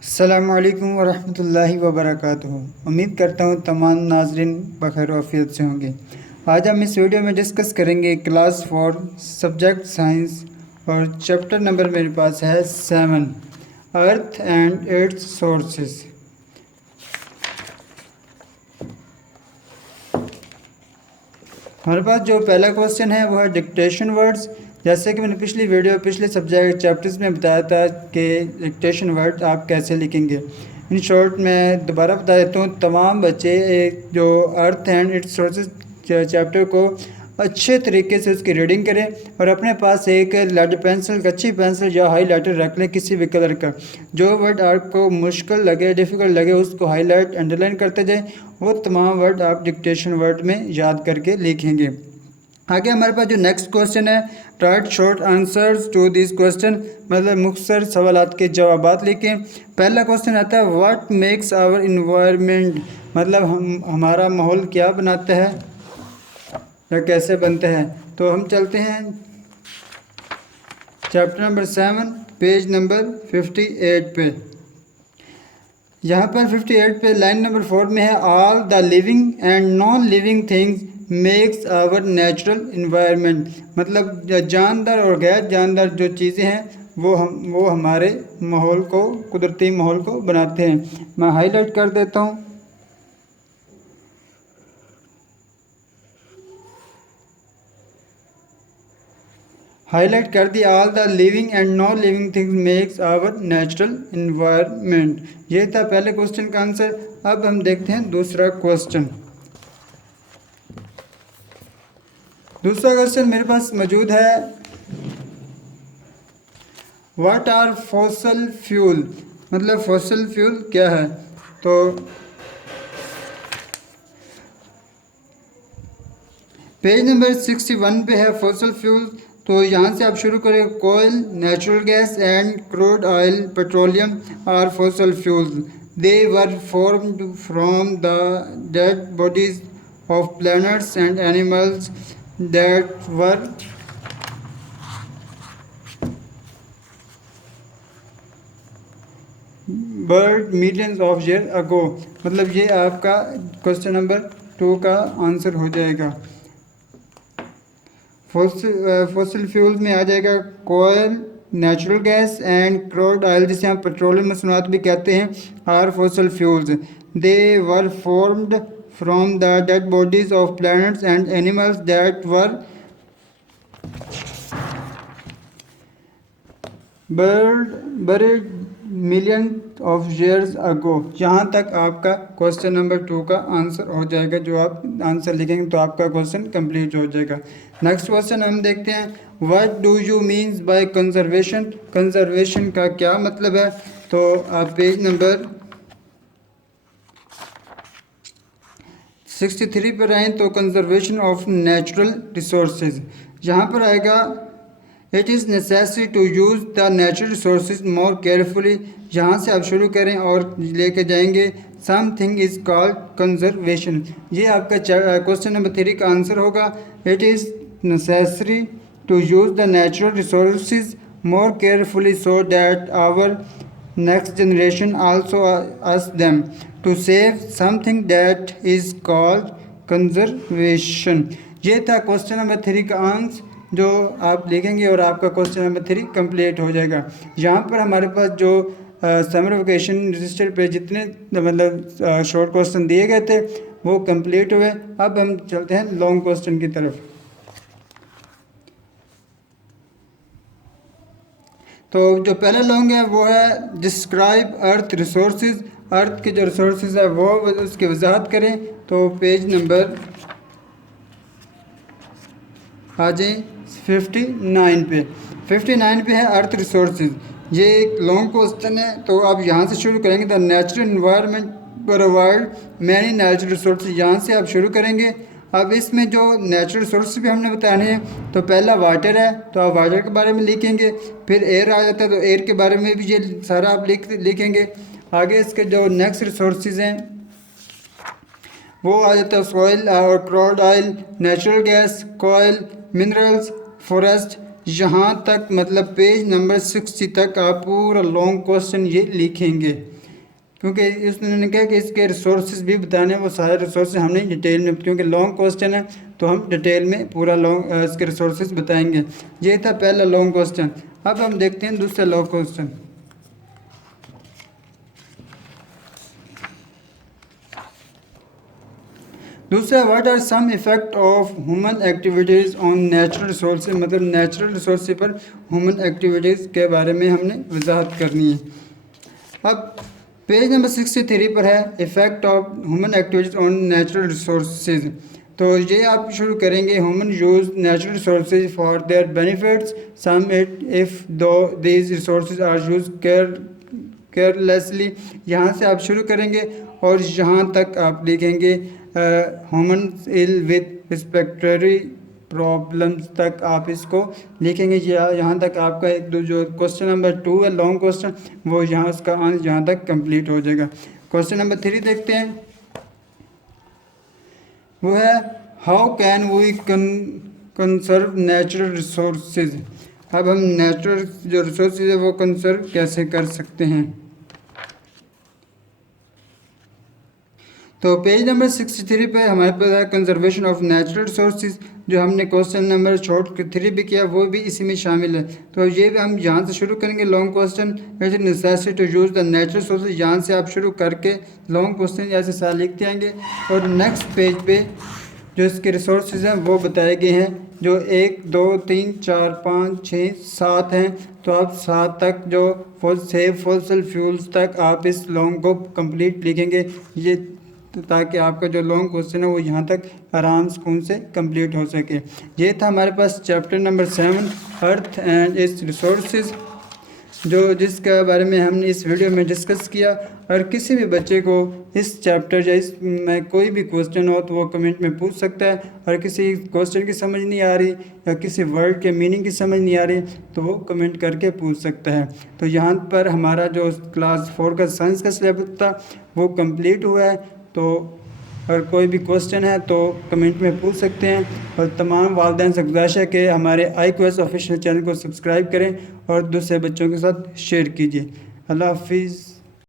अस्सलामुअलैकुम वरहमतुल्लाहि वबरकातुहू। उम्मीद करता हूँ तमाम नाजरीन बखैर आफियत से होंगे। आज हम इस वीडियो में डिस्कस करेंगे क्लास 4 सब्जेक्ट साइंस और चैप्टर नंबर मेरे पास है 7 अर्थ एंड इट्स सोर्सेस। हमारे पास जो पहला क्वेश्चन है वो है डिक्टेशन वर्ड्स। जैसे कि मैंने पिछले सब्जेक्ट चैप्टर्स में बताया था कि डिक्टेशन वर्ड आप कैसे लिखेंगे। इन शॉर्ट मैं दोबारा बता देता हूँ, तमाम बच्चे जो अर्थ एंड इट्स सोर्सेज चैप्टर को अच्छे तरीके से उसकी रीडिंग करें और अपने पास एक लेड पेंसिल, अच्छी पेंसिल या हाईलाइटर रख लें किसी भी कलर का। जो वर्ड आपको मुश्किल लगे, डिफ़िकल्ट लगे, उसको हाईलाइट अंडरलाइन करते जाएं। वो तमाम वर्ड आप डिक्टेशन वर्ड में याद करके लिखेंगे। आगे हमारे पास जो नेक्स्ट क्वेश्चन है, write short answers to this question, मतलब मुख्तसर सवालात के जवाबात लिखें। पहला क्वेश्चन आता है व्हाट मेक्स आवर इन्वायरमेंट, मतलब हमारा माहौल क्या बनाता है या कैसे बनता है। तो हम चलते हैं चैप्टर नंबर 7 पेज नंबर 58 पे। यहाँ पर 58 पे लाइन नंबर 4 में है all the living and non living things makes our natural environment, मतलब जानदार और गैर जानदार जो चीज़ें हैं वो हमारे माहौल को, कुदरती माहौल को बनाते हैं। मैं हाईलाइट कर देता हूँ। हाईलाइट कर दिया all the living and non living things makes our natural environment. ये था पहले क्वेश्चन का आंसर। अब हम देखते हैं दूसरा क्वेश्चन। दूसरा क्वेश्चन मेरे पास मौजूद है व्हाट आर फॉसल फ्यूल, मतलब फॉसल फ्यूल क्या है। तो पेज नंबर 61 पे है फॉसल फ्यूल। तो यहाँ से आप शुरू करें। Coal, natural gas and crude oil, petroleum are fossil fuels. They were formed from the dead bodies of planets and animals that were buried millions of year ago, मतलब ये आपका क्वेश्चन नंबर 2 का आंसर हो जाएगा। Fossil fuels में आ जाएगा coal, natural gas and crude oil, जिसे हम पेट्रोलियम मसनूआत भी कहते हैं, are fossil fuels. They were formed from the dead bodies of planets and animals that were buried million of years ago. यहाँ तक आपका क्वेश्चन नंबर 2 का आंसर हो जाएगा। जो आप आंसर लिखेंगे तो आपका क्वेश्चन कंप्लीट हो जाएगा। नेक्स्ट क्वेश्चन हम देखते हैं what do you means by conservation, conservation का क्या मतलब है। तो आप पेज नंबर 63 पर आएँ तो कंजर्वेशन ऑफ नेचुरल रिसोर्सेज, यहाँ पर आएगा it is necessary to use the natural resources more carefully. यहाँ से आप शुरू करें और लेके जाएंगे समथिंग इज़ कॉल्ड कंजर्वेशन। ये आपका क्वेश्चन नंबर 3 का आंसर होगा। It is necessary to use the natural resources more carefully so that our next generation also ask them to save something that is called conservation। ये था question number 3 का answer जो आप लिखेंगे और आपका क्वेश्चन नंबर 3 कंप्लीट हो जाएगा। यहाँ पर हमारे पास जो समर वेकेशन रजिस्टर पे जितने मतलब शॉर्ट क्वेश्चन दिए गए थे वो कंप्लीट हुए। अब हम चलते हैं लॉन्ग क्वेश्चन की तरफ। तो जो पहला लॉन्ग है वो है डिस्क्राइब अर्थ रिसोर्सेज, अर्थ के जो रिसोर्सेज है वो उसकी वजाहत करें। तो पेज नंबर आ जाए 59 पे। 59 पे है अर्थ रिसोर्सेज। ये एक लॉन्ग क्वेश्चन है। तो आप यहाँ से शुरू करेंगे the natural environment provide many natural resources, यहाँ से आप शुरू करेंगे। अब इसमें जो नेचुरल रिसोर्स भी हमने बताने हैं तो पहला वाटर है तो आप वाटर के बारे में लिखेंगे। फिर एयर आ जाता है तो एयर के बारे में भी ये सारा आप लिखेंगे। आगे इसके जो नेक्स्ट रिसोर्सेज हैं वो आ जाता है सॉइल और क्रूड ऑयल, नेचुरल गैस, कोयल, मिनरल्स, फॉरेस्ट। यहाँ तक मतलब पेज नंबर 60 तक आप पूरा लॉन्ग क्वेश्चन ये लिखेंगे, क्योंकि उसने कहा कि इसके रिसोर्सेज भी बताने, वो सारे रिसोर्सेज हमने डिटेल में, क्योंकि लॉन्ग क्वेश्चन है तो हम डिटेल में पूरा लॉन्ग इसके रिसोर्सेज बताएंगे। ये था पहला लॉन्ग क्वेश्चन। अब हम देखते हैं दूसरा लॉन्ग क्वेश्चन। दूसरा, what are some effect of human activities on natural resources, मतलब नेचुरल रिसोर्सेज पर ह्यूमन एक्टिविटीज़ के बारे में हमने वजाहत करनी है। अब पेज नंबर 63 पर है effect of human activities on natural resources. तो ये आप शुरू करेंगे, human use natural resources for their benefits some it if though these resources are used carelessly. यहाँ से आप शुरू करेंगे और यहाँ तक आप लिखेंगे ह्यूमन इल विद रिस्पेक्टरी प्रॉब्लम्स तक आप इसको लिखेंगे। यहाँ तक आपका एक दो जो क्वेश्चन नंबर 2 है लॉन्ग क्वेश्चन, वो यहाँ उसका आंसर यहाँ तक कंप्लीट हो जाएगा। क्वेश्चन नंबर 3 देखते हैं, वो है how can we conserve natural resources. अब हम नेचुरल जो रिसोर्सेज है वो कंजर्व कैसे कर सकते हैं। तो पेज नंबर 63 पे हमारे पास है कंजर्वेशन ऑफ नेचुरल रिसोर्सेज। जो हमने क्वेश्चन नंबर शॉर्ट 3 भी किया वो भी इसी में शामिल है। तो ये भी हम यहाँ से शुरू करेंगे long question, it is necessary to use the natural resources. यहाँ से आप शुरू करके लॉन्ग क्वेश्चन ऐसे साथ लिखते आएंगे और नेक्स्ट पेज पे जो इसके रिसोर्सेज हैं वो बताए गए हैं, जो 1 2 3 4 5 6 7 हैं। तो आप 7 तक जो फॉसिल फ्यूल्स तक आप इस लॉन्ग को कंप्लीट लिखेंगे, ये तो ताकि आपका जो लॉन्ग क्वेश्चन है वो यहाँ तक आराम सुकून से कंप्लीट हो सके। ये था हमारे पास chapter number 7 earth and its resources, जो जिसके बारे में हमने इस वीडियो में डिस्कस किया। और किसी भी बच्चे को इस चैप्टर या इस में कोई भी क्वेश्चन हो तो वो कमेंट में पूछ सकता है। और किसी क्वेश्चन की समझ नहीं आ रही या किसी वर्ड के मीनिंग की समझ नहीं आ रही तो वो कमेंट करके पूछ सकता है। तो यहाँ पर हमारा जो क्लास 4 का साइंस का सिलेबस था वो कंप्लीट हुआ है। तो अगर कोई भी क्वेश्चन है तो कमेंट में पूछ सकते हैं। और तमाम वालिदैन से गुजारिश है कि हमारे IQS ऑफिशियल चैनल को सब्सक्राइब करें और दूसरे बच्चों के साथ शेयर कीजिए। अल्लाह हाफिज़।